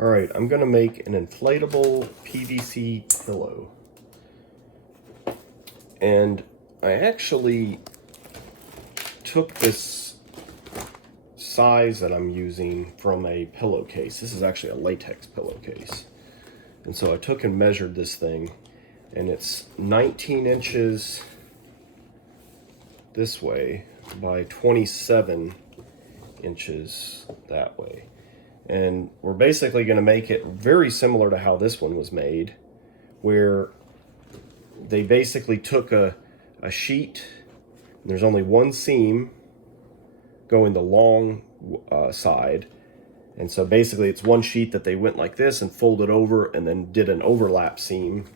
All right, I'm gonna make an inflatable PVC pillow. And I actually took this size that I'm using from a pillowcase. This is actually a latex pillowcase. And so I took and measured this thing, and it's 19 inches this way by 27 inches that way. And we're basically going to make it very similar to how this one was made, where they basically took a sheet, and there's only one seam going the long side. And so basically it's one sheet that they went like this and folded over and then did an overlap seam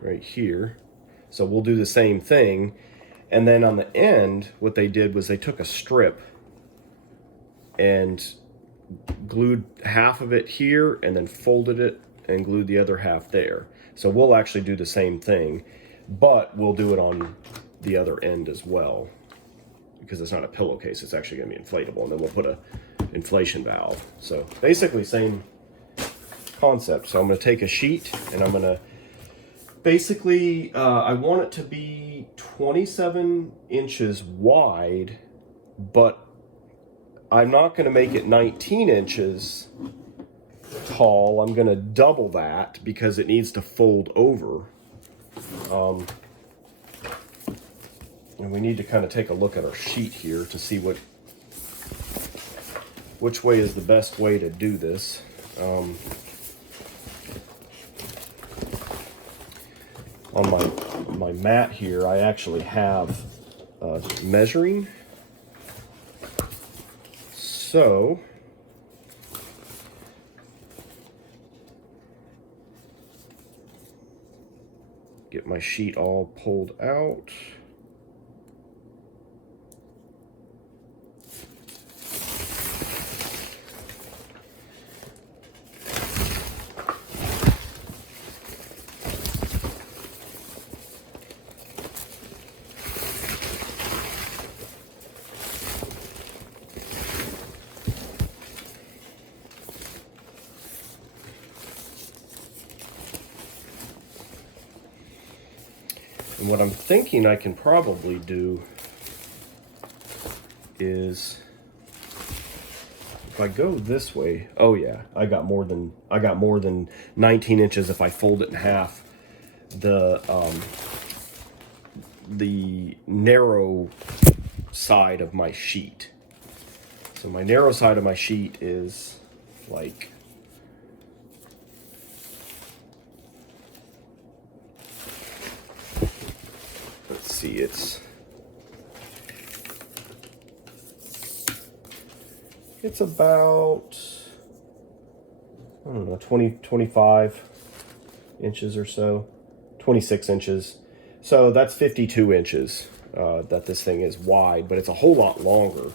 right here. So we'll do the same thing. And then on the end, what they did was they took a strip and glued half of it here and then folded it and glued the other half there. So we'll actually do the same thing, but we'll do it on the other end as well, because it's not a pillowcase, it's actually going to be inflatable, and then we'll put a inflation valve. So basically same concept. So I'm going to take a sheet and I'm going to basically I want it to be 27 inches wide, but I'm not going to make it 19 inches tall. I'm going to double that because it needs to fold over. And we need to kind of take a look at our sheet here to see which way is the best way to do this. On my mat here, I actually have measuring. So get my sheet all pulled out. And what I'm thinking I can probably do is, if I go this way, oh yeah, I got more than 19 inches if I fold it in half. The narrow side of my sheet. So my narrow side of my sheet is like, let's see, it's about, I don't know, 25 inches or so, 26 inches. So that's 52 inches that this thing is wide, but it's a whole lot longer.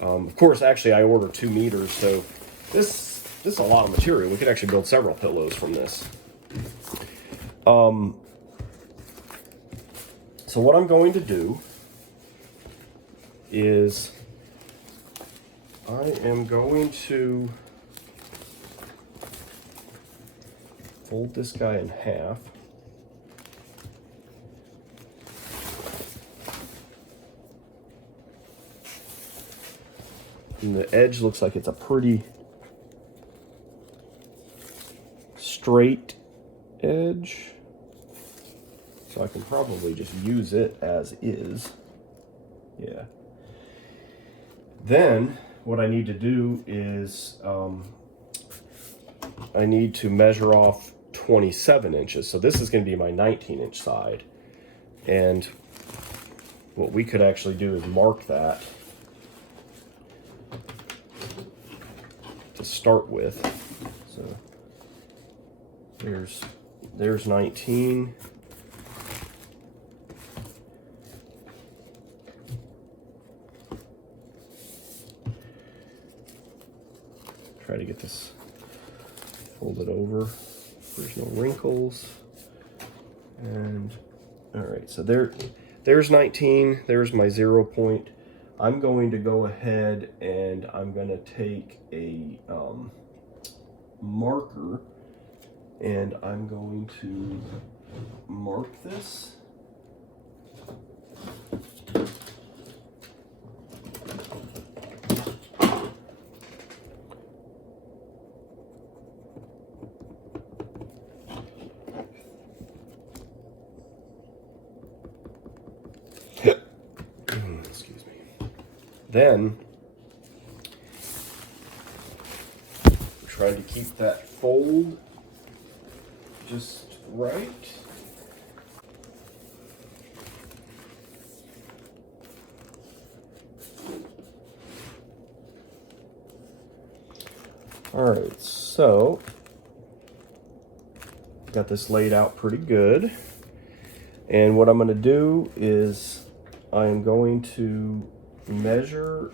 Of course, actually, I ordered 2 meters, so this is a lot of material. We could actually build several pillows from this. So what I'm going to do is I am going to fold this guy in half. And the edge looks like it's a pretty straight edge. So I can probably just use it as is. Yeah. Then what I need to do is I need to measure off 27 inches. So this is going to be my 19-inch side. And what we could actually do is mark that to start with. So there's 19. Try to get this folded over. There's no wrinkles. And all right, so there's 19. There's my 0.1 I'm going to go ahead and I'm going to take a marker and I'm going to mark this. Excuse me. Then try to keep that fold just right. All right, so got this laid out pretty good. And what I'm going to do is I am going to measure.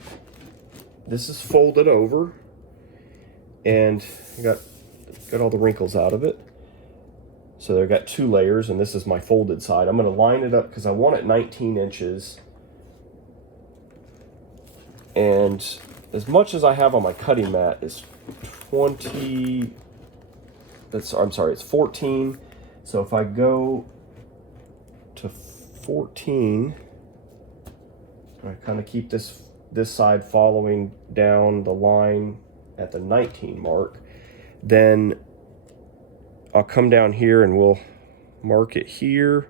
This is folded over and got all the wrinkles out of it. So I've got 2 layers, and this is my folded side. I'm going to line it up because I want it 19 inches. And as much as I have on my cutting mat is 20, I'm sorry, it's 14. So if I go to 14, I kind of keep this side following down the line at the 19 mark, then I'll come down here and we'll mark it here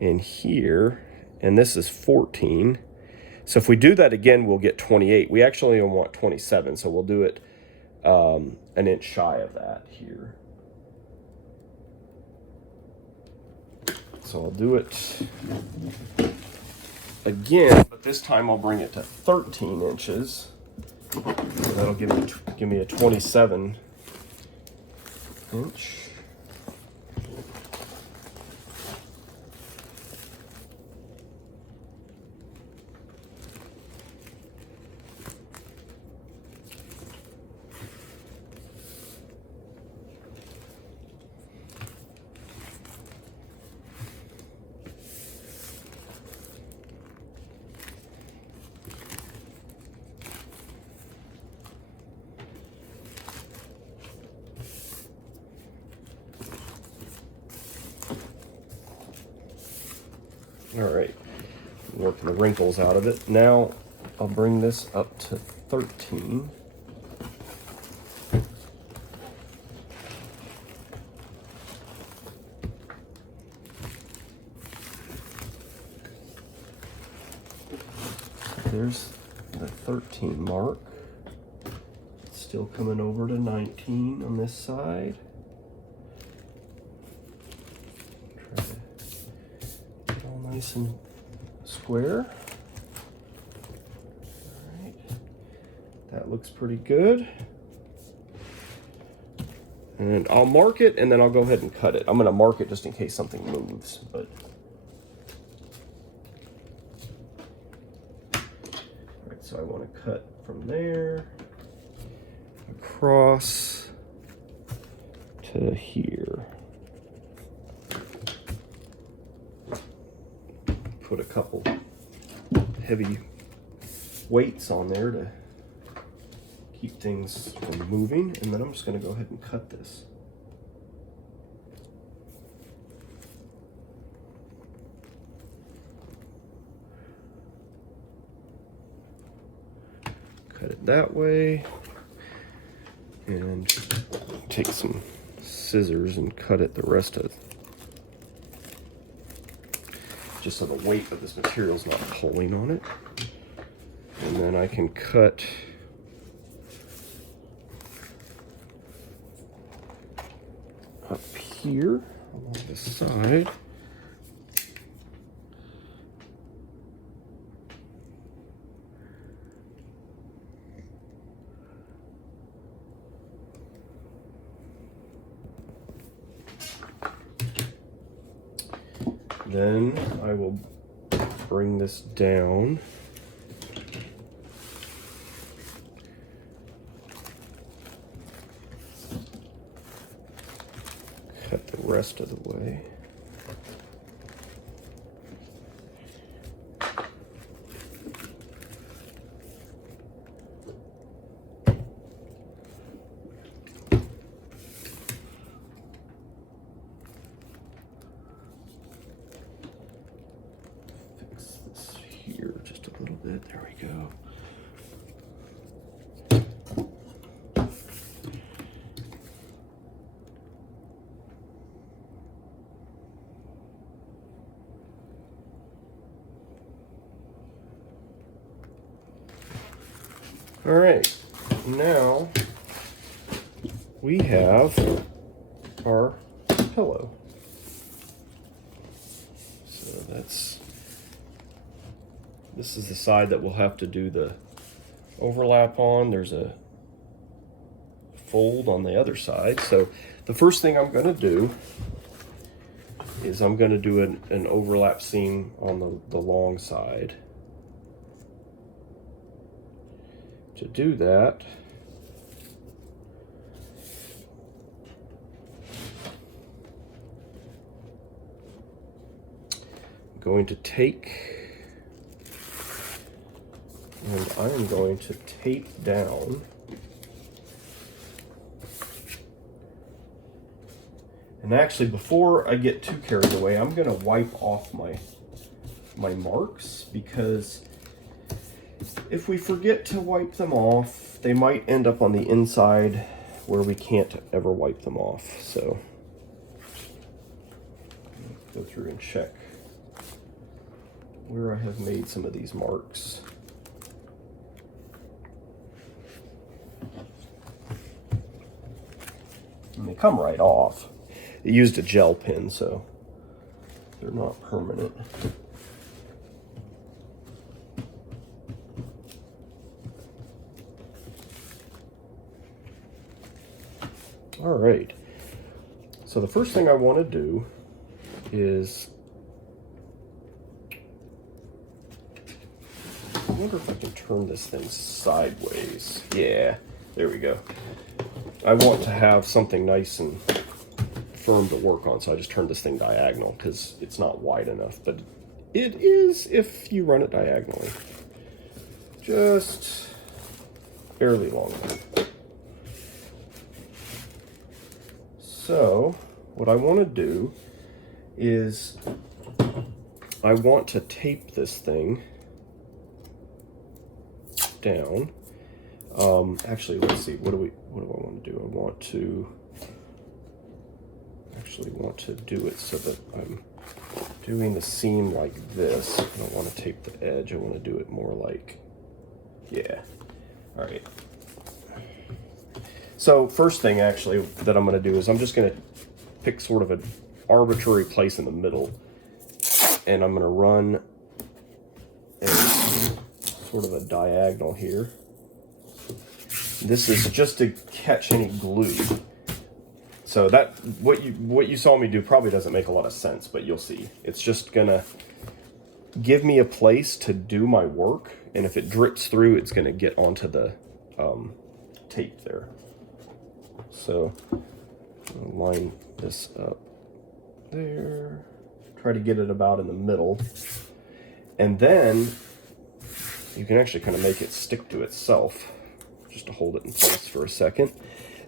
and here, and this is 14. So if we do that again, we'll get 28. We actually only want 27, so we'll do it an inch shy of that here. So I'll do it again, but this time I'll bring it to 13 inches. So that'll give me a 27 inch. All right, working the wrinkles out of it. Now I'll bring this up to 13. There's the 13 mark. It's still coming over to 19 on this side. Try to get all nice and square. All right, that looks pretty good. And I'll mark it and then I'll go ahead and cut it. I'm going to mark it just in case something moves, but so I want to cut from there across to here. Put a couple heavy weights on there to keep things from moving, and then I'm just going to go ahead and cut this. Cut it that way, and take some scissors and cut it the rest of it, just so the weight of this material is not pulling on it. And then I can cut up here along the side. Then I will bring this down. Cut the rest of the way. All right, now we have our pillow. So this is the side that we'll have to do the overlap on. There's a fold on the other side. So the first thing I'm going to do is I'm going to do an overlap seam on the long side. To do that, I'm going to take, and I am going to tape down and actually before I get too carried away, I'm going to wipe off my marks, because if we forget to wipe them off, they might end up on the inside where we can't ever wipe them off. So go through and check where I have made some of these marks. And they come right off. It used a gel pen, so they're not permanent. All right, so the first thing I want to do is, I wonder if I can turn this thing sideways. Yeah, there we go. I want to have something nice and firm to work on, so I just turned this thing diagonal because it's not wide enough, but it is if you run it diagonally. Just barely long enough. So what I want to do is I want to tape this thing down. Actually, let's see. What do I want to do? I want to do it so that I'm doing the seam like this. I don't want to tape the edge. I want to do it more like, yeah. All right. So first thing actually that I'm going to do is I'm just going to pick sort of an arbitrary place in the middle, and I'm going to run a sort of a diagonal here. This is just to catch any glue. So that what you saw me do probably doesn't make a lot of sense, but you'll see. It's just going to give me a place to do my work, and if it drips through, it's going to get onto the tape there. So I'll line this up there, try to get it about in the middle, and then you can actually kind of make it stick to itself just to hold it in place for a second.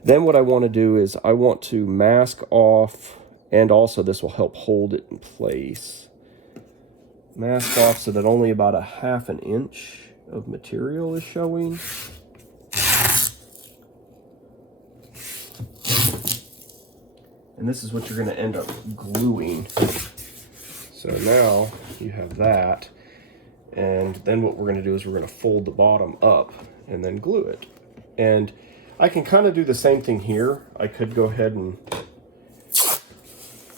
Then what I want to do is I want to mask off, and also this will help hold it in place. Mask off so that only about a ½ inch of material is showing. And this is what you're going to end up gluing. So now you have that. And then what we're going to do is we're going to fold the bottom up and then glue it. And I can kind of do the same thing here. I could go ahead and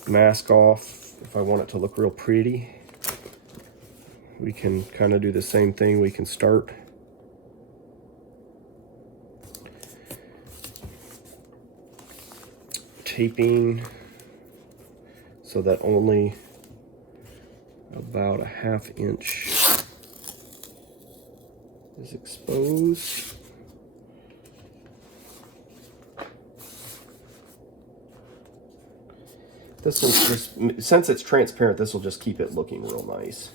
mask off if I want it to look real pretty. We can kind of do the same thing. We can start taping so that only about a ½ inch is exposed. This will just, since it's transparent, this will just keep it looking real nice.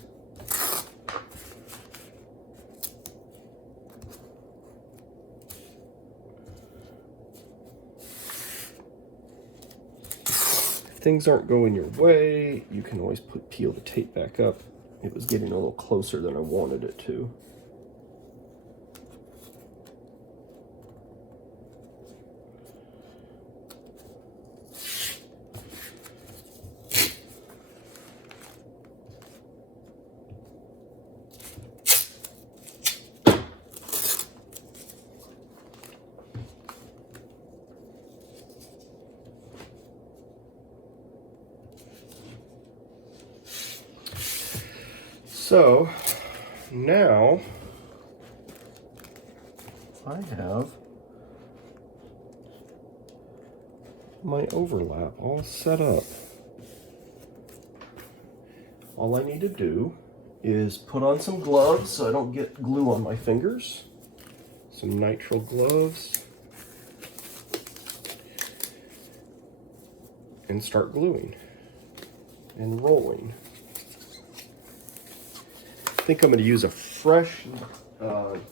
Things aren't going your way, you can always peel the tape back up. It was getting a little closer than I wanted it to. So now I have my overlap all set up. All I need to do is put on some gloves so I don't get glue on my fingers. Some nitrile gloves. And start gluing and rolling. I think I'm going to use a fresh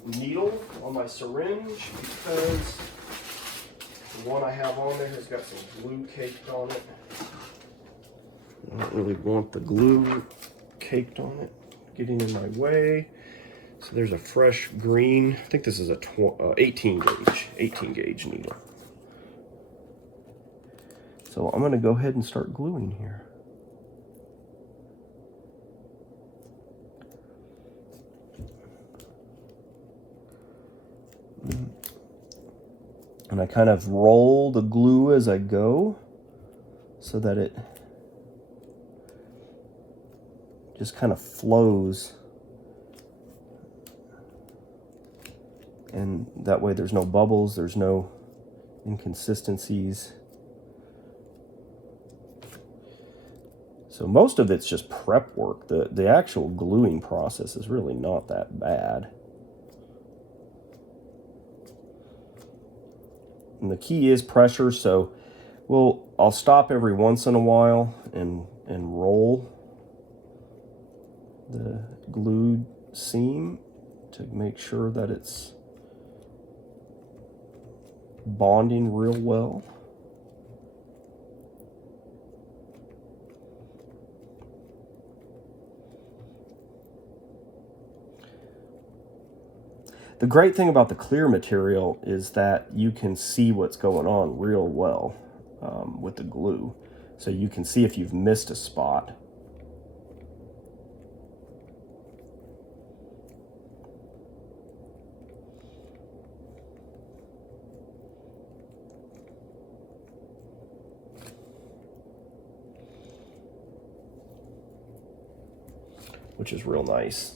needle on my syringe because the one I have on there has got some glue caked on it. I don't really want the glue caked on it getting in my way. So there's a fresh green, I think this is a 18 gauge needle. So I'm going to go ahead and start gluing here. And I kind of roll the glue as I go so that it just kind of flows. And that way there's no bubbles, there's no inconsistencies. So most of it's just prep work. The actual gluing process is really not that bad. And the key is pressure, so I'll stop every once in a while and roll the glued seam to make sure that it's bonding real well. The great thing about the clear material is that you can see what's going on real well with the glue. So you can see if you've missed a spot. Which is real nice.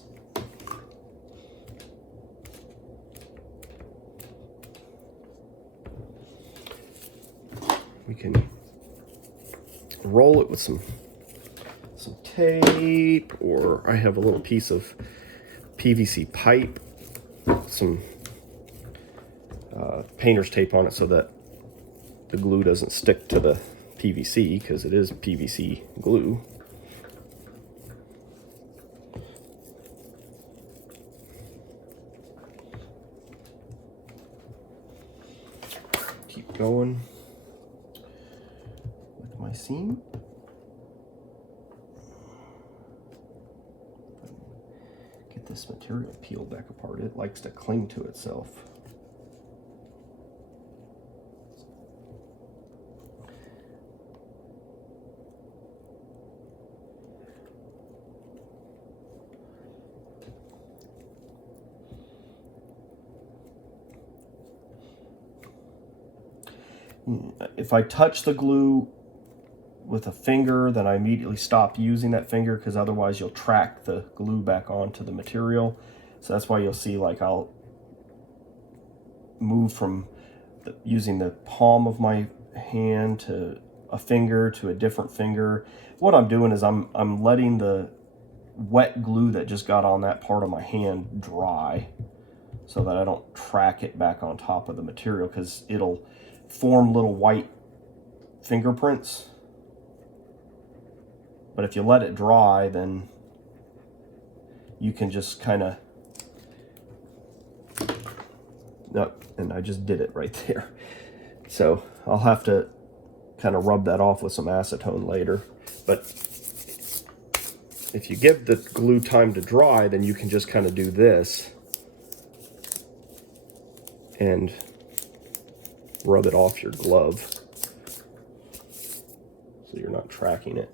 We can roll it with some tape, or I have a little piece of PVC pipe, some painter's tape on it so that the glue doesn't stick to the PVC, because it is PVC glue. Keep going with my seam. Get this material peeled back apart. It likes to cling to itself. If I touch the glue with a finger, then I immediately stop using that finger, because otherwise you'll track the glue back onto the material. So that's why you'll see, like, I'll move from using the palm of my hand to a finger to a different finger. What I'm doing is I'm letting the wet glue that just got on that part of my hand dry, so that I don't track it back on top of the material, because it'll form little white fingerprints. But if you let it dry, then you can just kind of, and I just did it right there. So I'll have to kind of rub that off with some acetone later. But if you give the glue time to dry, then you can just kind of do this and rub it off your glove, so you're not tracking it.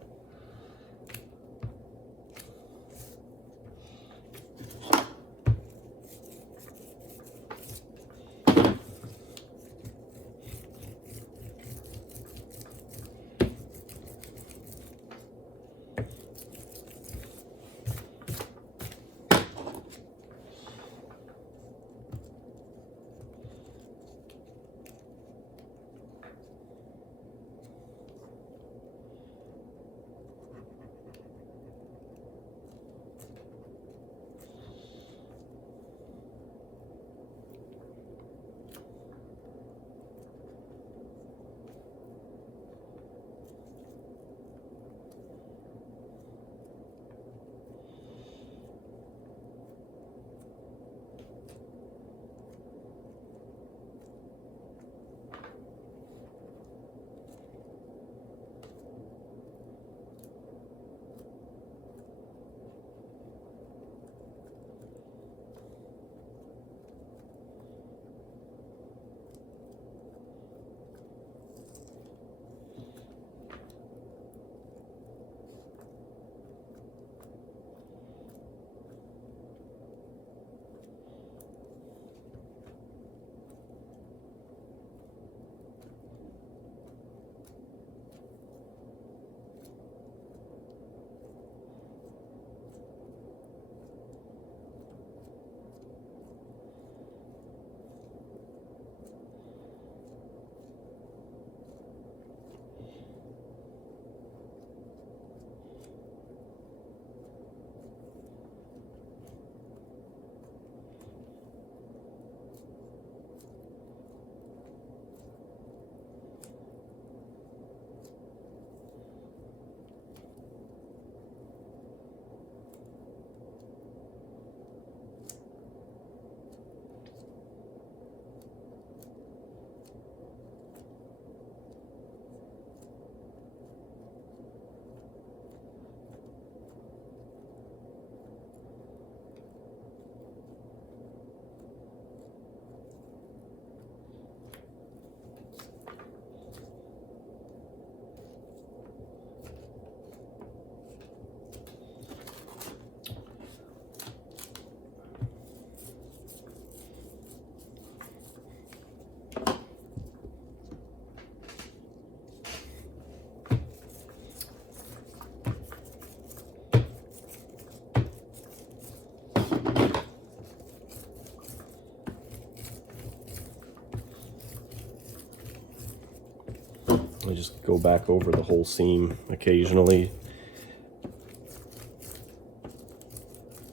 I just go back over the whole seam occasionally,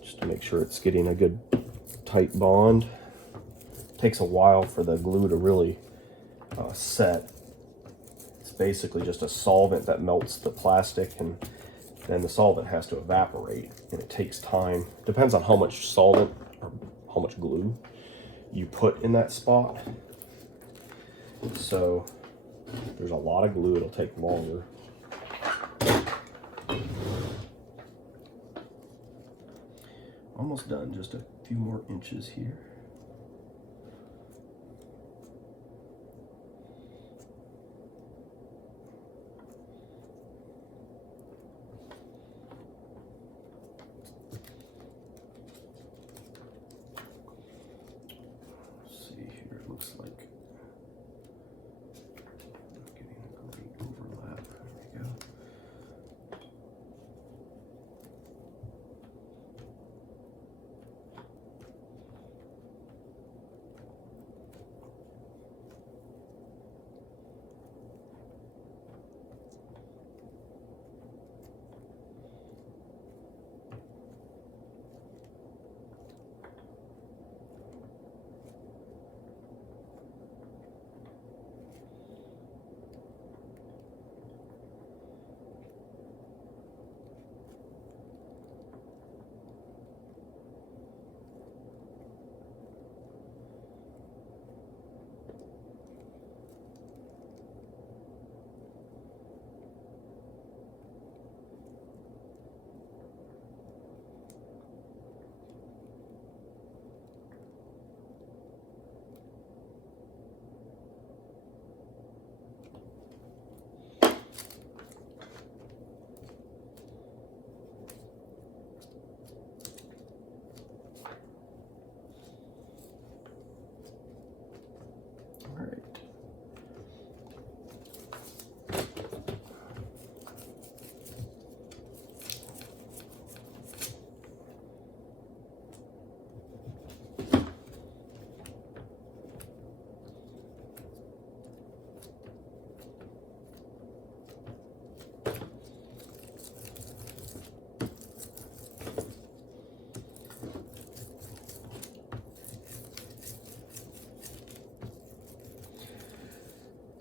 just to make sure it's getting a good tight bond. It takes a while for the glue to really set. It's basically just a solvent that melts the plastic, and then the solvent has to evaporate, and it takes time. Depends on how much solvent or how much glue you put in that spot. So if there's a lot of glue, it'll take longer. Almost done, just a few more inches here. Let's see here, it looks like getting a great overlap. There we go.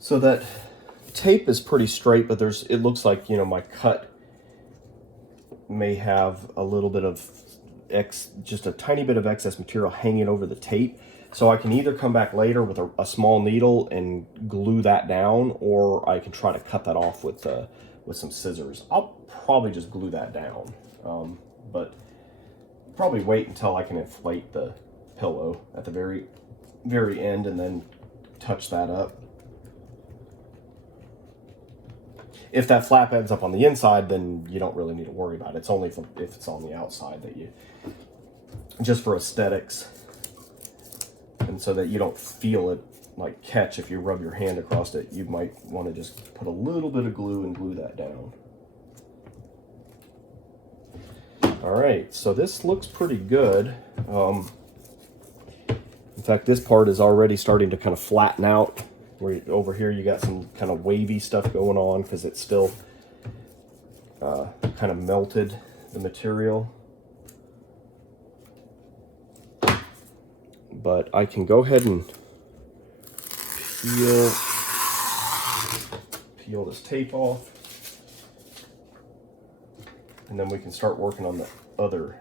So that tape is pretty straight, but it looks like, my cut may have a little bit of just a tiny bit of excess material hanging over the tape. So I can either come back later with a small needle and glue that down, or I can try to cut that off with some scissors. I'll probably just glue that down, but probably wait until I can inflate the pillow at the very end and then touch that up. If that flap ends up on the inside, then you don't really need to worry about it. It's only if it's on the outside that you, just for aesthetics, and so that you don't feel it like catch if you rub your hand across it, you might want to just put a little bit of glue and glue that down. All right, so this looks pretty good. In fact, this part is already starting to kind of flatten out. Where over here you got some kind of wavy stuff going on because it's still kind of melted, the material. But I can go ahead and peel this tape off, and then we can start working on the other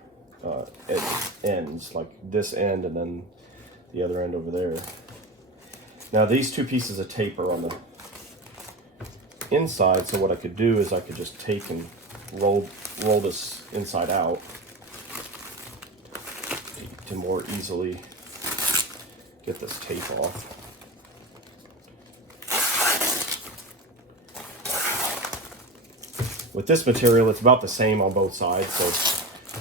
ends, like this end and then the other end over there. Now these two pieces of tape are on the inside, so what I could do is I could just take and roll this inside out to more easily get this tape off. With this material, it's about the same on both sides. So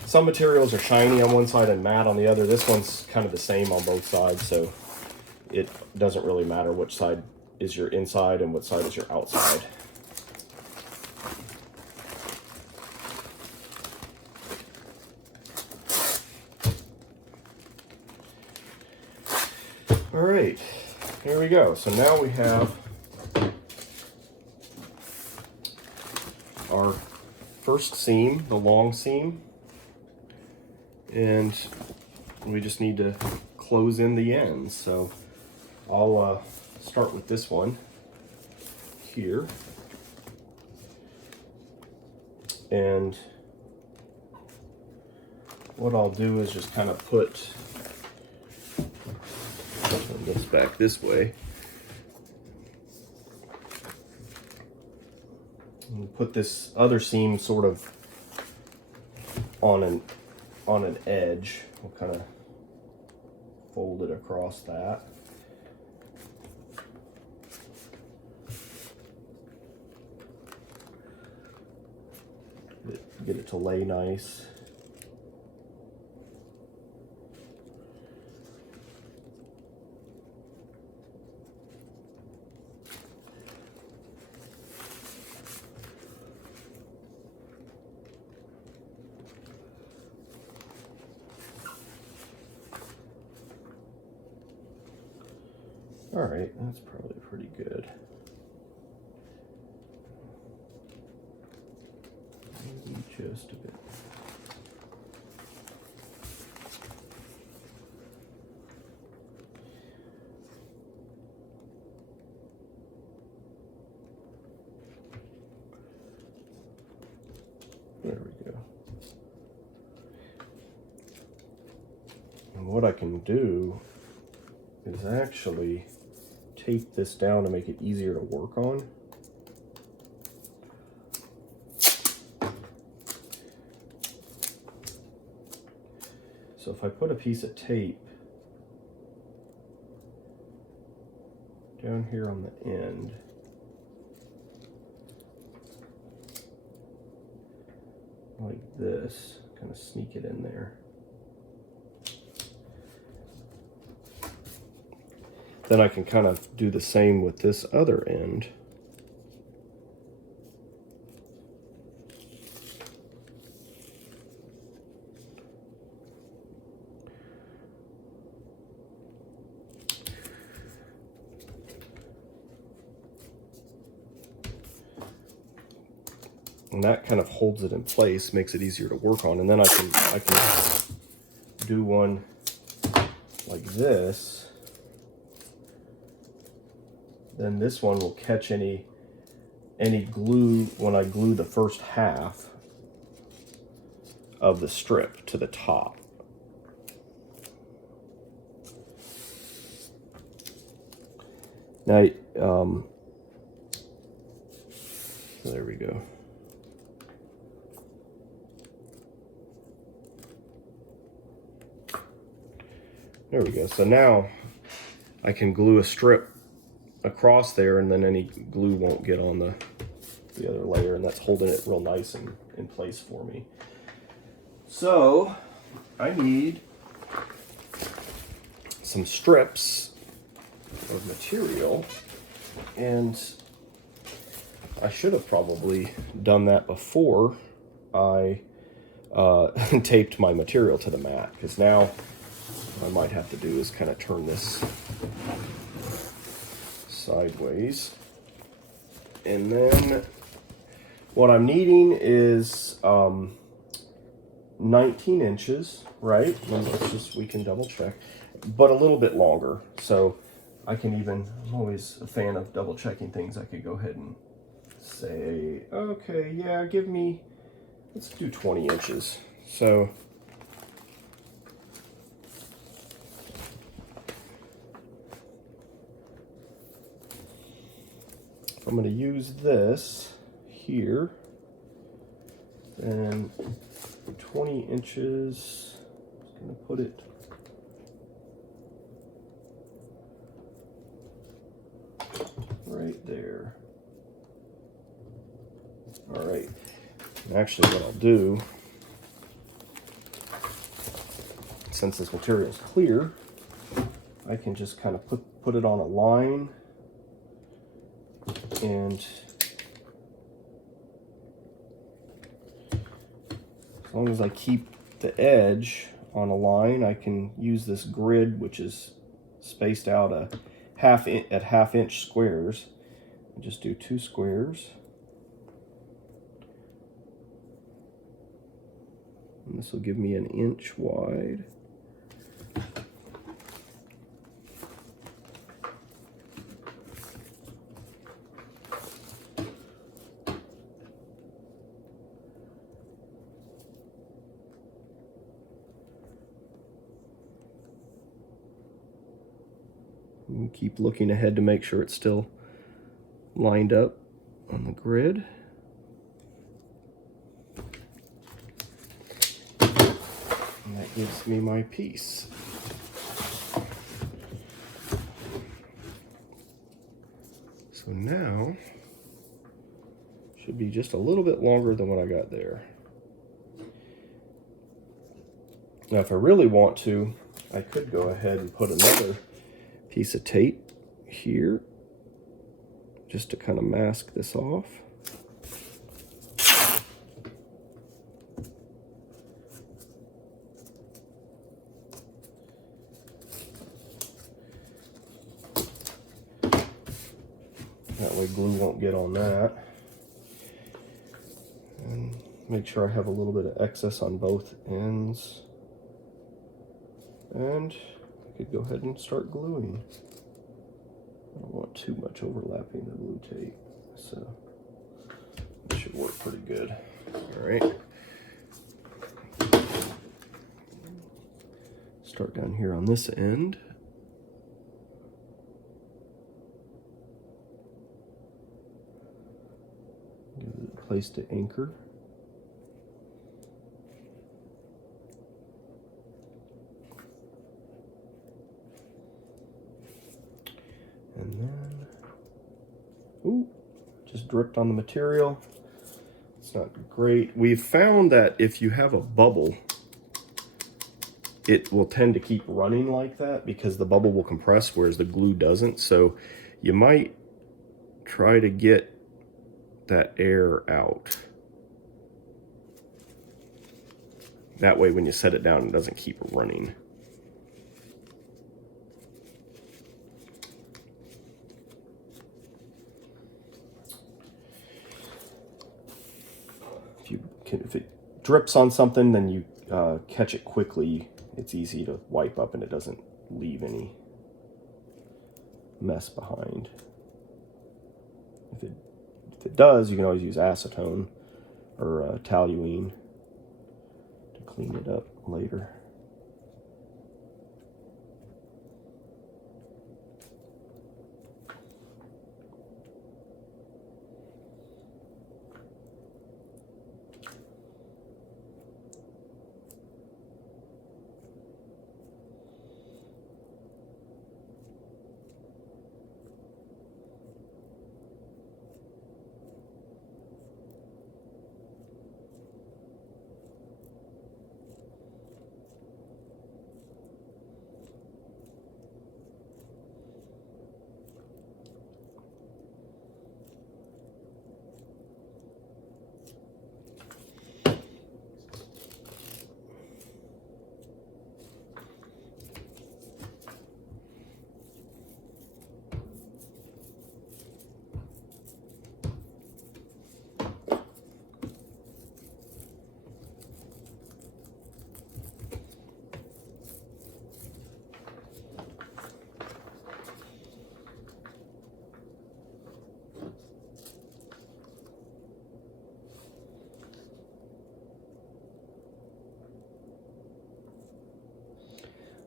some materials are shiny on one side and matte on the other. This one's kind of the same on both sides, so it doesn't really matter which side is your inside and what side is your outside. All right, here we go. So now we have our first seam, the long seam, and we just need to close in the ends. So I'll start with this one here, and what I'll do is just kind of put this back this way and put this other seam sort of on an edge. We'll kind of fold it across that. Get it to lay nice. All right, that's probably pretty good. Maybe just a bit. There we go. And what I can do is actually tape this down to make it easier to work on. So if I put a piece of tape down here on the end, like this, kind of sneak it in there. Then I can kind of do the same with this other end. And that kind of holds it in place, makes it easier to work on. And then I can do one like this. Then this one will catch any glue when I glue the first half of the strip to the top. Now, there we go. There we go. So now I can glue a strip across there, and then any glue won't get on the other layer, and that's holding it real nice and in place for me. So I need some strips of material, and I should have probably done that before I taped my material to the mat, because now what I might have to do is kind of turn this sideways. And then what I'm needing is 19 inches, right? We can double check, but a little bit longer. So I can even, I'm always a fan of double checking things. I could go ahead and say, okay, yeah, let's do 20 inches. So I'm going to use this here, and 20 inches, I'm going to put it right there. All right, and actually what I'll do, since this material is clear, I can just kind of put it on a line, and as long as I keep the edge on a line, I can use this grid, which is spaced out at half-inch squares, and just do 2 squares. This will give me an inch wide. And keep looking ahead to make sure it's still lined up on the grid. And that gives me my piece. So now, should be just a little bit longer than what I got there. Now if I really want to, I could go ahead and put another piece of tape here just to kind of mask this off. That way glue won't get on that. And make sure I have a little bit of excess on both ends. And I could go ahead and start gluing. I don't want too much overlapping the glue tape, so it should work pretty good. All right. Start down here on this end. Give it a place to anchor. And then, ooh, just dripped on the material. It's not great. We've found that if you have a bubble, it will tend to keep running like that because the bubble will compress, whereas the glue doesn't. So you might try to get that air out. That way when you set it down, it doesn't keep running. If it drips on something, then you catch it quickly. It's easy to wipe up and it doesn't leave any mess behind. If it does, you can always use acetone or toluene to clean it up later.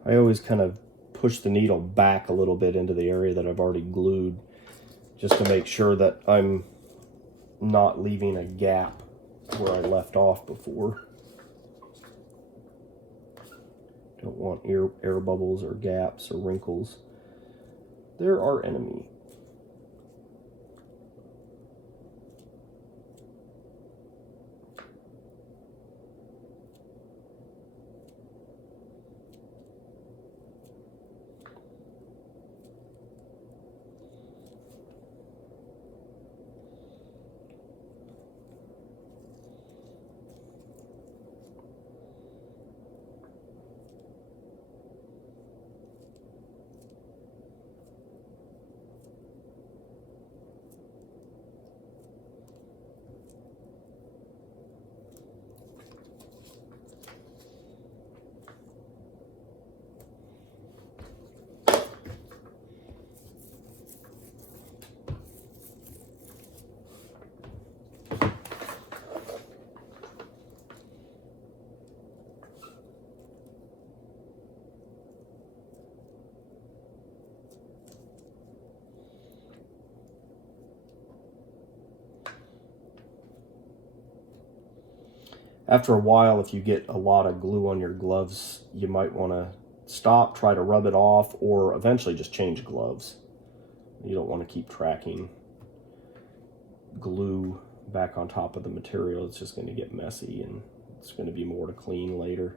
I always kind of push the needle back a little bit into the area that I've already glued, just to make sure that I'm not leaving a gap where I left off before. Don't want air bubbles or gaps or wrinkles. They're our enemy. After a while, if you get a lot of glue on your gloves, you might want to stop, try to rub it off, or eventually just change gloves. You don't want to keep tracking glue back on top of the material. It's just going to get messy and it's going to be more to clean later.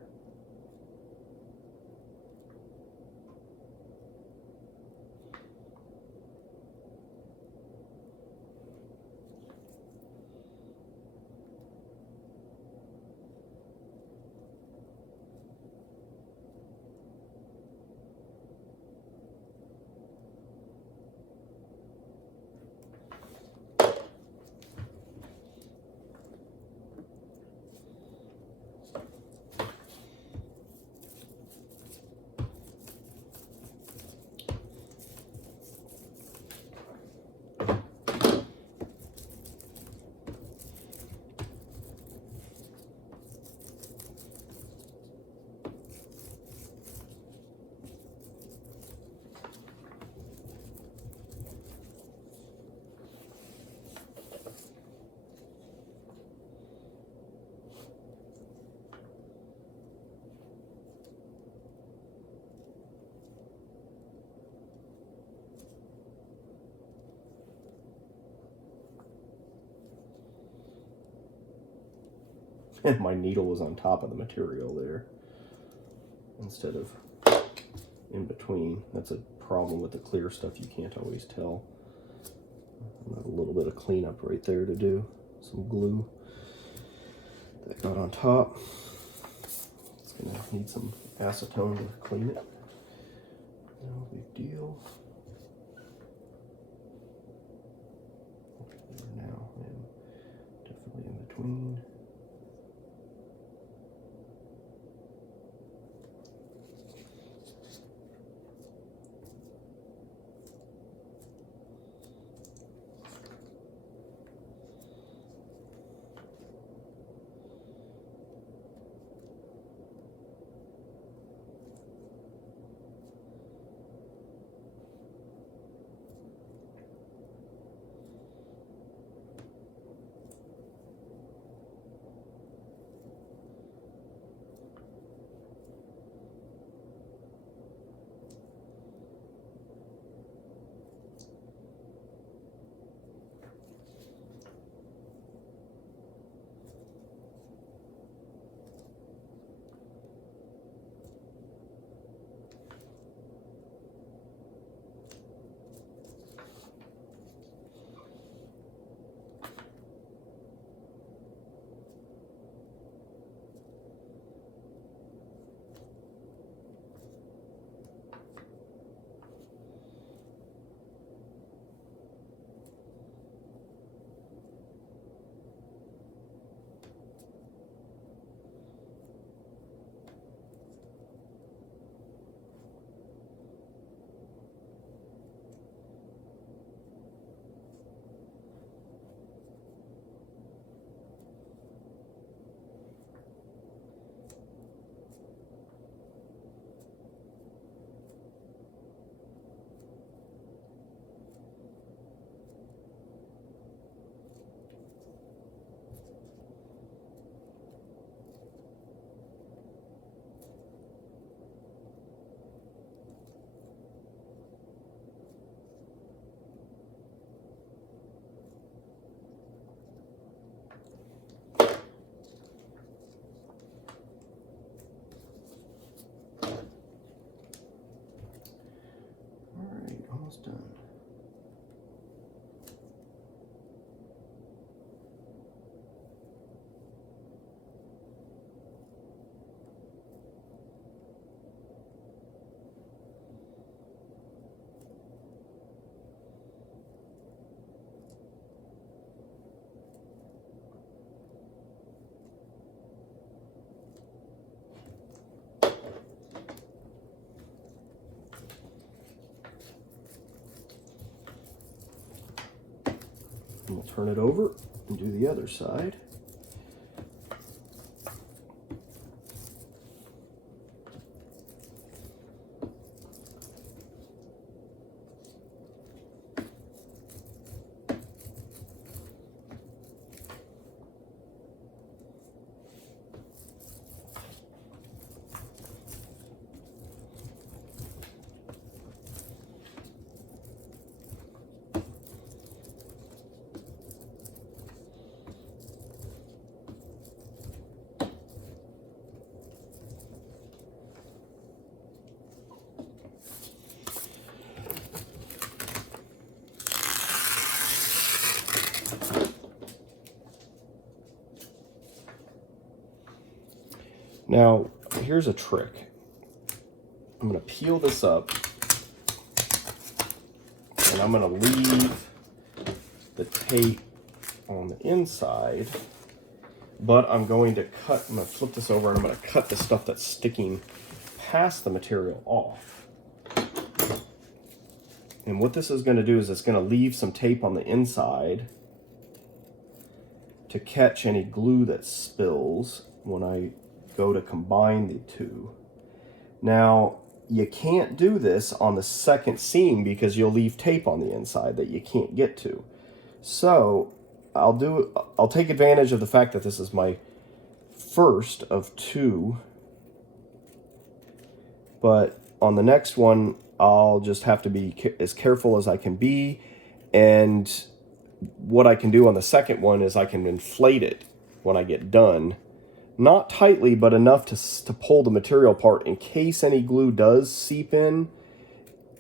And my needle was on top of the material there instead of in between. That's a problem with the clear stuff. You can't always tell. A little bit of cleanup right there to do. Some glue that got on top. It's gonna need some acetone to clean it. No big deal. Now I'm definitely in between. Almost done. And we'll turn it over and do the other side. Now, here's a trick. I'm going to peel this up, and I'm going to leave the tape on the inside, but I'm going to flip this over, and I'm going to cut the stuff that's sticking past the material off. And what this is going to do is it's going to leave some tape on the inside to catch any glue that spills when I go to combine the two. Now, you can't do this on the second seam because you'll leave tape on the inside that you can't get to. So I'll take advantage of the fact that this is my first of two, but on the next one I'll just have to be as careful as I can be, and what I can do on the second one is I can inflate it when I get done. Not tightly, but enough to pull the material apart. In case any glue does seep in,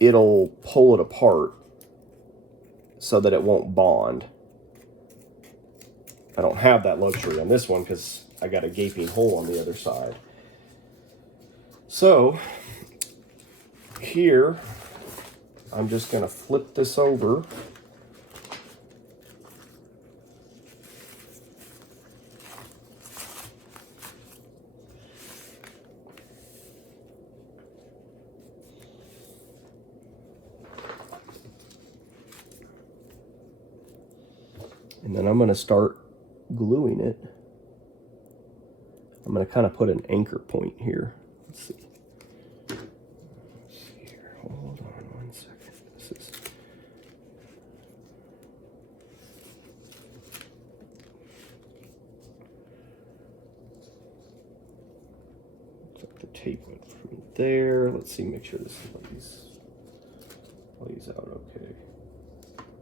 it'll pull it apart so that it won't bond. I don't have that luxury on this one because I got a gaping hole on the other side. So here, I'm just going to flip this over. And then I'm going to start gluing it. I'm going to kind of put an anchor point here. Let's see. Here. Hold on one second. This is... Looks like the tape went from there. Let's see, make sure this lays out okay.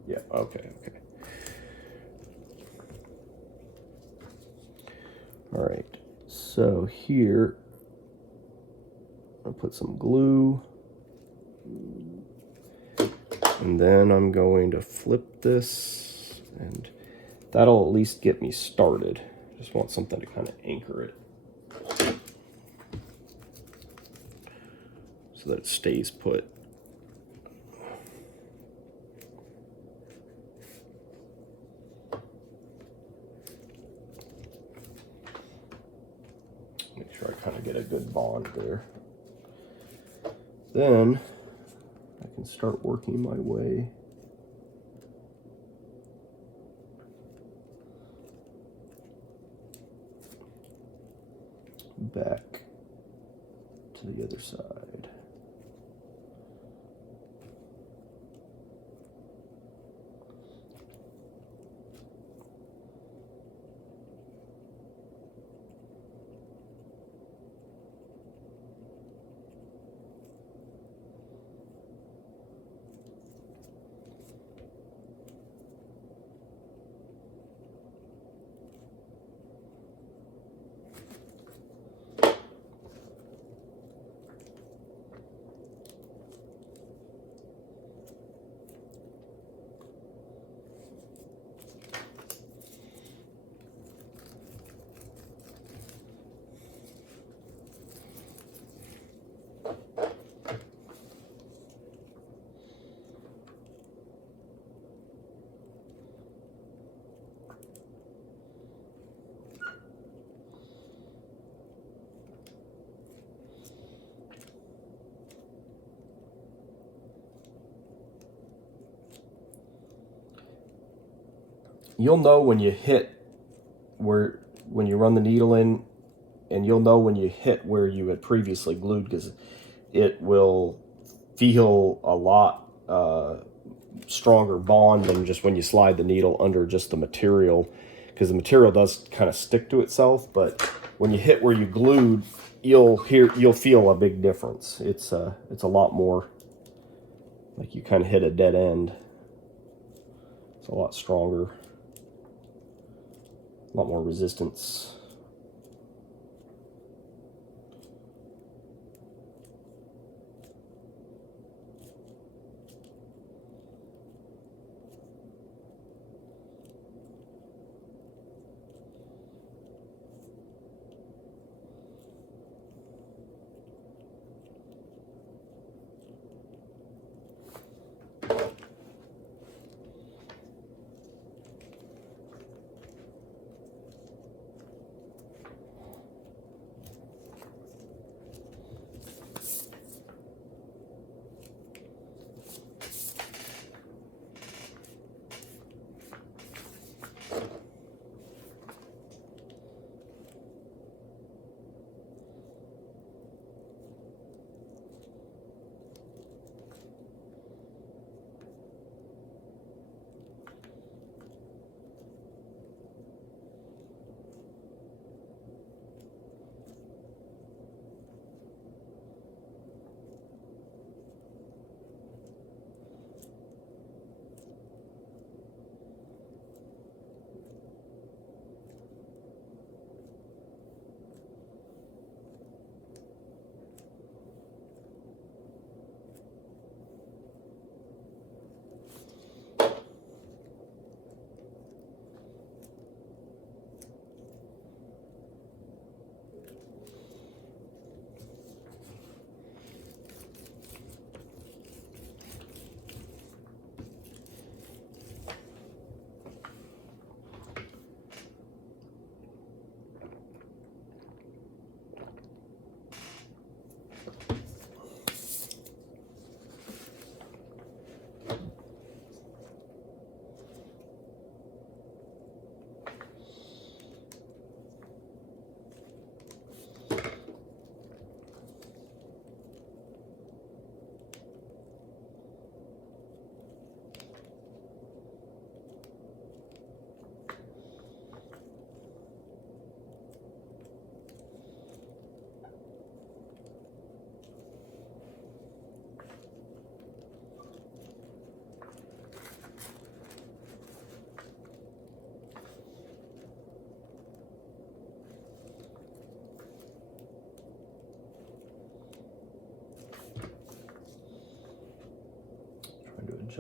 Yeah, okay. All right, so here, I'll put some glue, and then I'm going to flip this, and that'll at least get me started. Just want something to kind of anchor it so that it stays put. Make sure I kind of get a good bond there. Then I can start working my way back to the other side. You'll know when you hit when you run the needle in, and you'll know when you hit where you had previously glued, because it will feel a lot stronger bond than just when you slide the needle under just the material, because the material does kind of stick to itself, but when you hit where you glued, you'll feel a big difference. It's a lot more like you kind of hit a dead end. It's a lot stronger. A lot more resistance.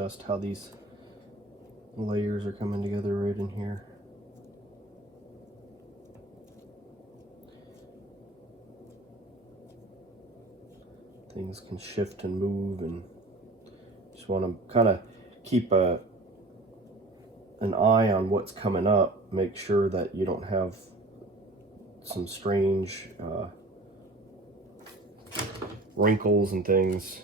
adjust how these layers are coming together right in here. Things can shift and move, and just want to kind of keep an eye on what's coming up. Make sure that you don't have some strange wrinkles and things.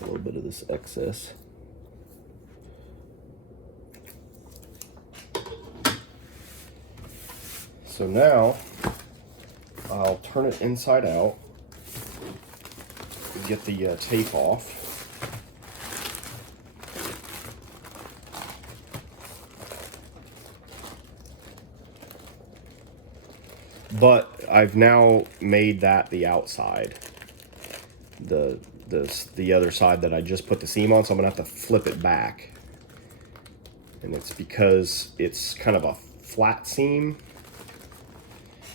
A little bit of this excess. So now I'll turn it inside out, get the tape off. But I've now made that the outside. The other side that I just put the seam on, so I'm gonna have to flip it back. And it's because it's kind of a flat seam,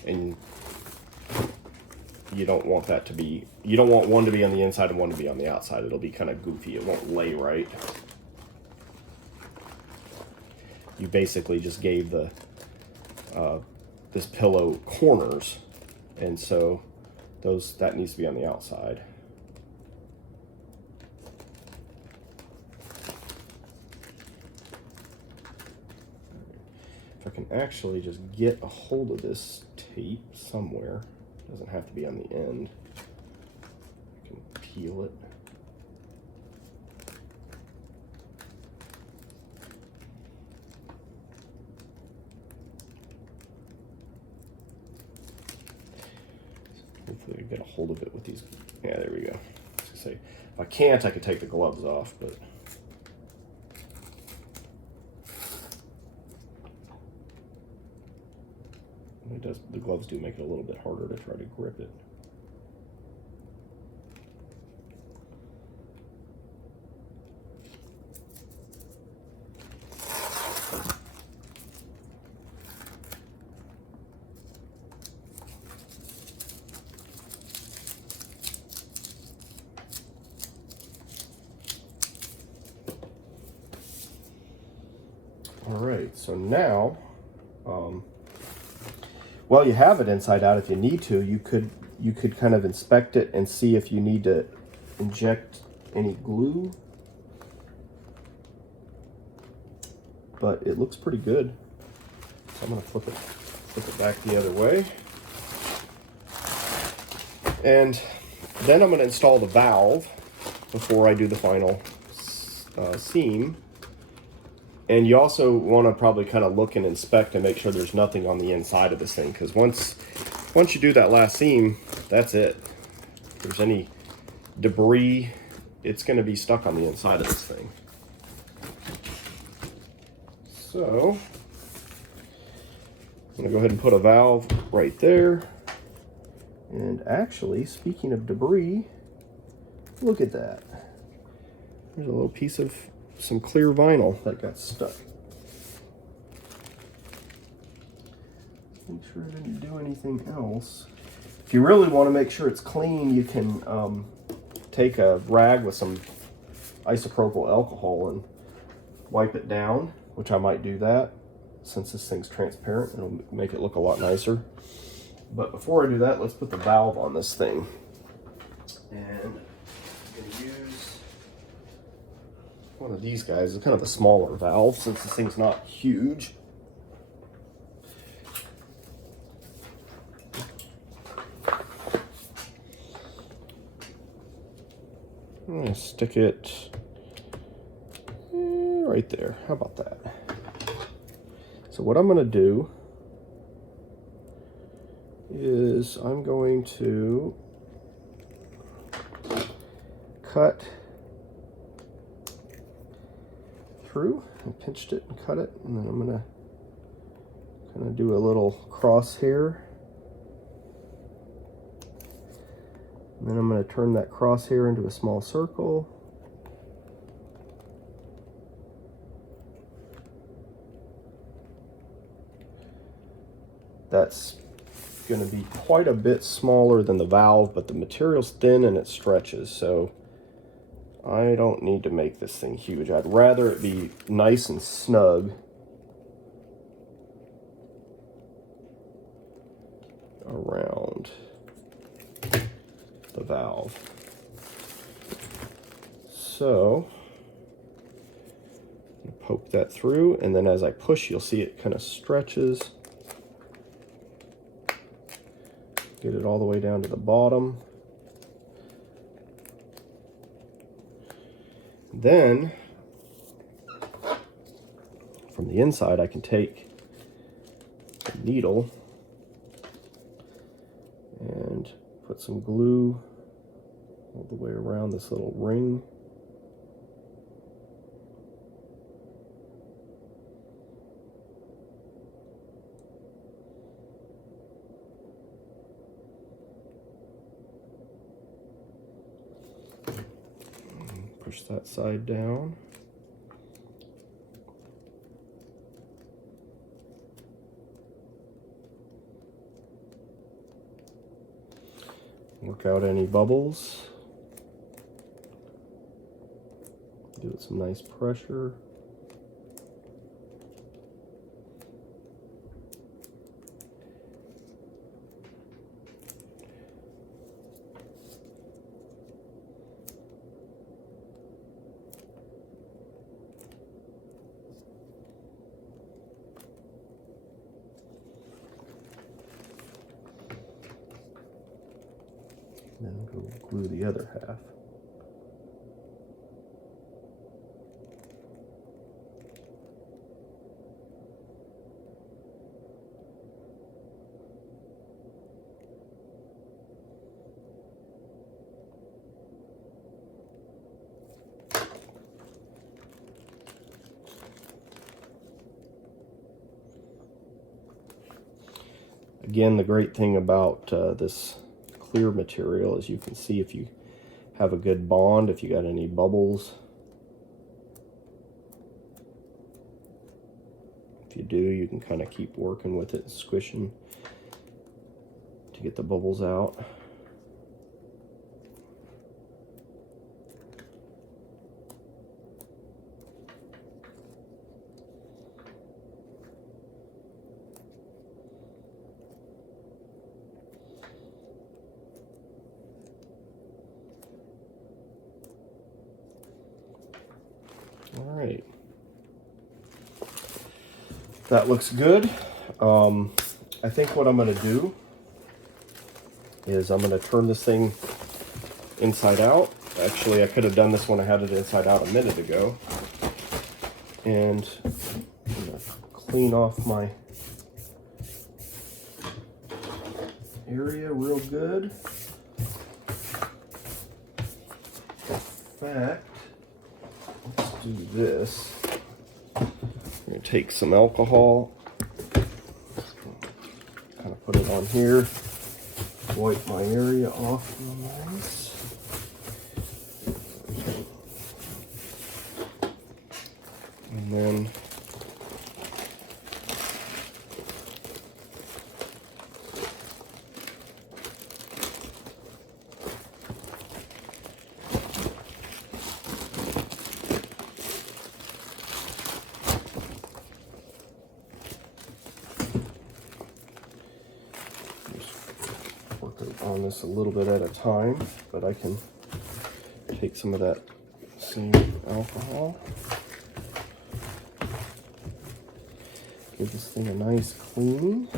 and you don't want that to be, you don't want one to be on the inside and one to be on the outside. It'll be kind of goofy. It won't lay right. You basically just gave the this pillow corners, and so that needs to be on the outside. If I can actually just get a hold of this tape somewhere, it doesn't have to be on the end. I can peel it. Hopefully I can get a hold of it with these. Yeah, there we go. I was gonna say, if I can't, I could take the gloves off, but it does. The gloves do make it a little bit harder to try to grip it. All right, so now Well, you have it inside out. If you need to, you could kind of inspect it and see if you need to inject any glue. But it looks pretty good. So I'm gonna flip it back the other way. And then I'm gonna install the valve before I do the final seam. And you also want to probably kind of look and inspect and make sure there's nothing on the inside of this thing, because once you do that last seam, that's it. If there's any debris, it's going to be stuck on the inside of this thing. So I'm going to go ahead and put a valve right there. And actually, speaking of debris, look at that. There's a little piece of some clear vinyl that got stuck. Make sure I didn't do anything else. If you really want to make sure it's clean, you can take a rag with some isopropyl alcohol and wipe it down, which I might do that since this thing's transparent. It'll make it look a lot nicer. But before I do that, let's put the valve on this thing. And I'm going to use one of these guys. It's kind of a smaller valve since this thing's not huge. I'm going to stick it right there. How about that? So what I'm going to do is I'm going to cut through. I pinched it and cut it, and then I'm going to kind of do a little crosshair. And then I'm going to turn that crosshair into a small circle. That's going to be quite a bit smaller than the valve, but the material's thin and it stretches, so I don't need to make this thing huge. I'd rather it be nice and snug around the valve. So poke that through, and then as I push, you'll see it kind of stretches. Get it all the way down to the bottom. Then, from the inside, I can take a needle and put some glue all the way around this little ring. Push that side down. Work out any bubbles. Give it some nice pressure. Then go glue the other half. Again, the great thing about this clear material is you can see if you have a good bond, if you got any bubbles. If you do, you can kind of keep working with it and squishing to get the bubbles out. That looks good. I think what I'm going to do is I'm going to turn this thing inside out. Actually, I could have done this when I had it inside out a minute ago. And I'm going to clean off my area real good. In fact, let's do this. I'm going to take some alcohol, kind of put it on here, wipe my area off real nice. And then on this a little bit at a time, but I can take some of that same alcohol, give this thing a nice clean.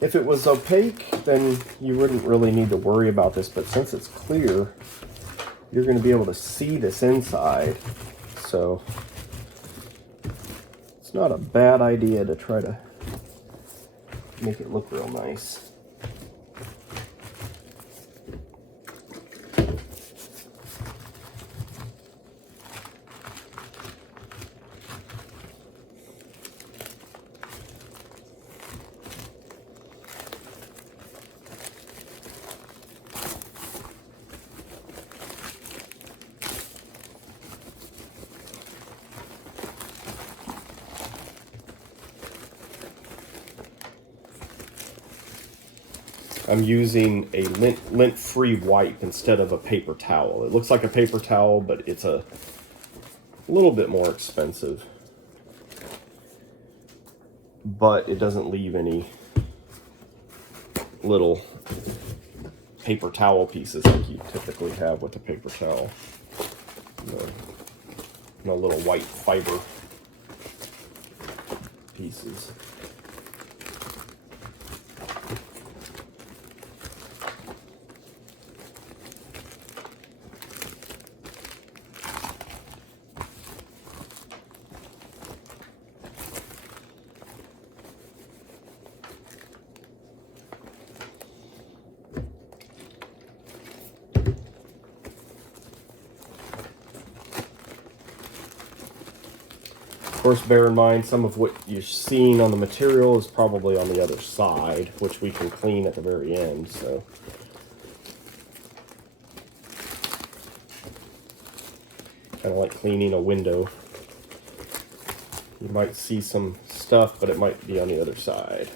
If it was opaque, then you wouldn't really need to worry about this, but since it's clear, you're going to be able to see this inside, so it's not a bad idea to try to make it look real nice. I'm using a lint-free wipe instead of a paper towel. It looks like a paper towel, but it's a little bit more expensive. But it doesn't leave any little paper towel pieces like you typically have with a paper towel. No little white fiber pieces. Of course, bear in mind, some of what you're seeing on the material is probably on the other side, which we can clean at the very end, so. Kind of like cleaning a window. You might see some stuff, but it might be on the other side.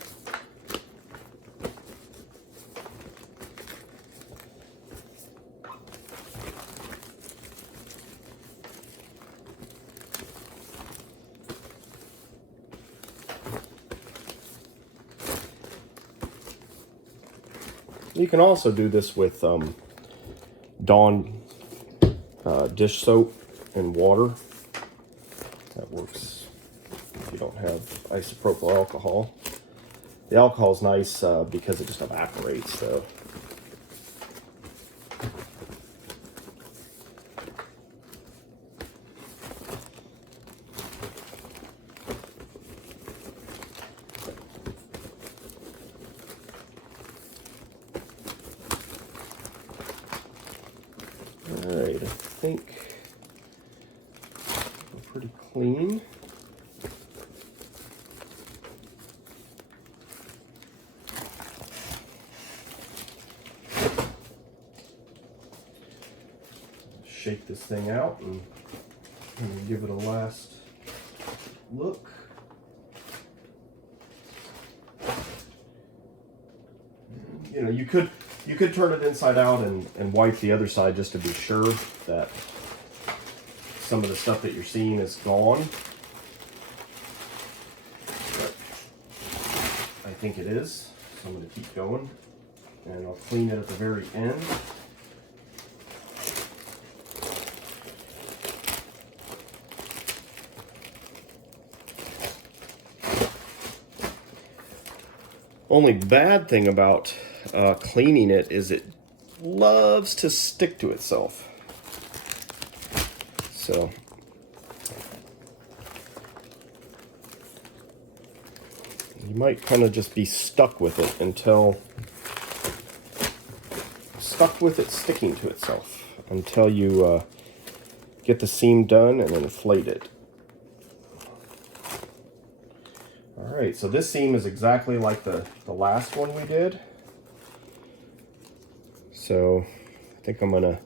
You can also do this with Dawn dish soap and water. That works if you don't have isopropyl alcohol. The alcohol is nice because it just evaporates, though. Alright, I think we're pretty clean. Shake this thing out and give it a last look. You know, you could turn it inside out and wipe the other side just to be sure that some of the stuff that you're seeing is gone. But think it is. So I'm going to keep going, and I'll clean it at the very end. Only bad thing about cleaning it is it loves to stick to itself. So you might kind of just be stuck with it sticking to itself until you get the seam done and then inflate it. All right, so this seam is exactly like the last one we did. So I think I'm gonna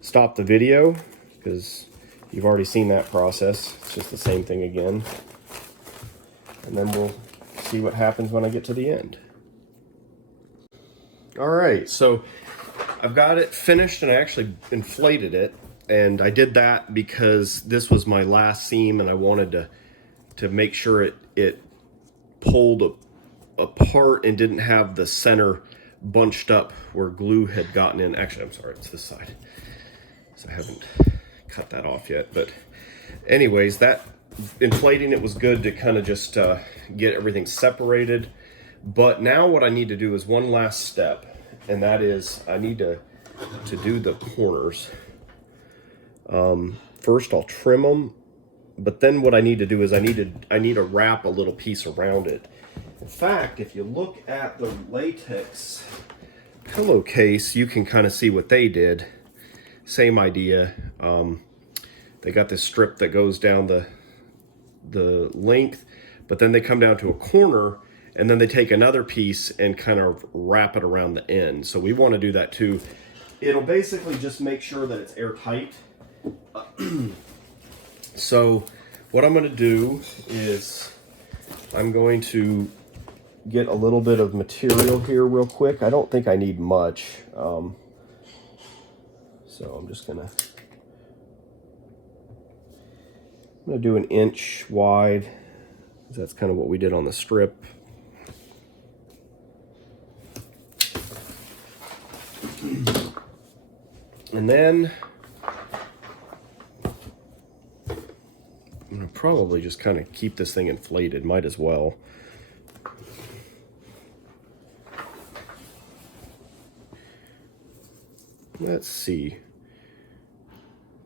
stop the video because you've already seen that process. It's just the same thing again. And then we'll see what happens when I get to the end. All right, so I've got it finished and I actually inflated it. And I did that because this was my last seam and I wanted to make sure it pulled apart and didn't have the center bunched up where glue had gotten in. Actually, I'm sorry, it's this side. So I haven't cut that off yet. But anyways, that inflating it was good to kind of just get everything separated. But now what I need to do is one last step, and that is I need to do the corners. First I'll trim them, but then what I need to do is I need to wrap a little piece around it. In fact, if you look at the latex pillowcase, you can kind of see what they did. Same idea. They got this strip that goes down the length, but then they come down to a corner and then they take another piece and kind of wrap it around the end. So we want to do that too. It'll basically just make sure that it's airtight. So what I'm going to do is I'm going to get a little bit of material here real quick. I don't think I need much. So I'm just going to do an inch wide. That's kind of what we did on the strip. And then I'm going to probably just kind of keep this thing inflated. Might as well. Let's see.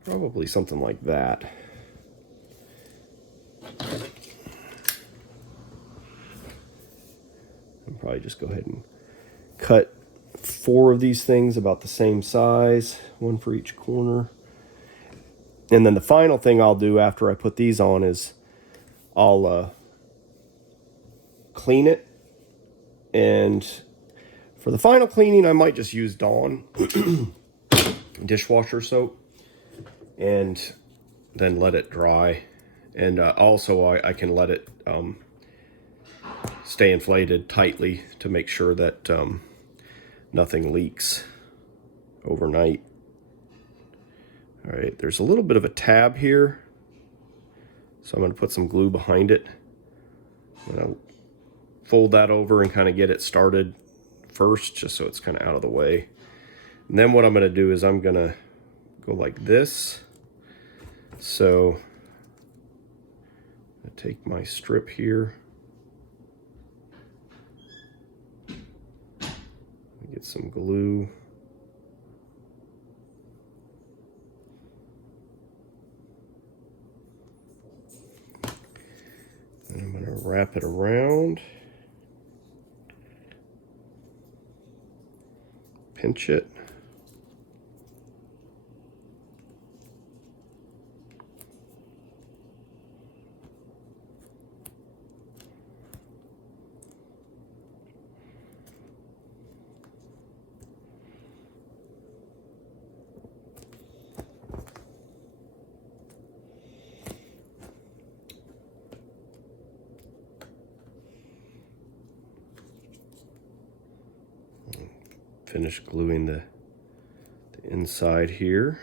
Probably something like that. I'll probably just go ahead and cut 4 of these things about the same size, 1 for each corner. And then the final thing I'll do after I put these on is I'll clean it. And for the final cleaning, I might just use Dawn dishwasher soap and then let it dry. And also I can let it stay inflated tightly to make sure that nothing leaks overnight. All right, there's a little bit of a tab here, so I'm going to put some glue behind it. I'm going to fold that over and kind of get it started first, just so it's kind of out of the way. And then what I'm going to do is I'm going to go like this. So I take my strip here, get some glue. And I'm going to wrap it around, pinch it. Finish gluing the inside here.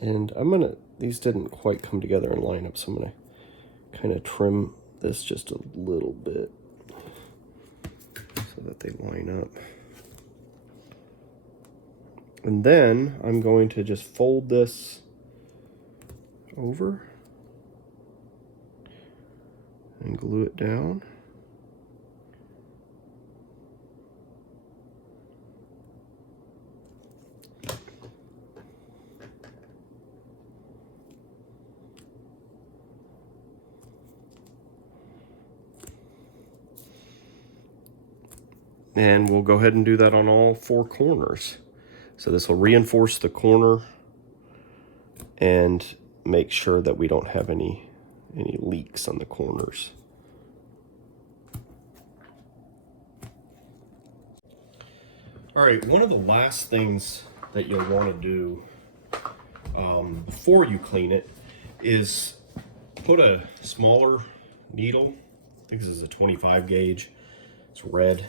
And these didn't quite come together and line up, so I'm gonna kind of trim this just a little bit so that they line up. And then I'm going to just fold this over and glue it down. And we'll go ahead and do that on all 4 corners. So this will reinforce the corner and make sure that we don't have any leaks on the corners. All right, one of the last things that you'll want to do before you clean it is put a smaller needle. I think this is a 25 gauge. It's red.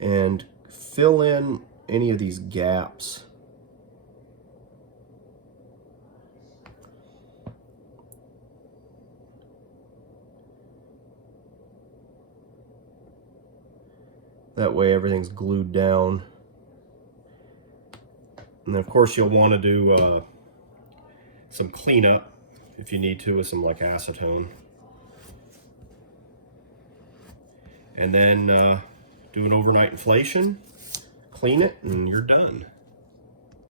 And fill in any of these gaps. That way everything's glued down. And then of course you'll want to do some cleanup if you need to with some like acetone. And then do an overnight inflation, clean it, and you're done.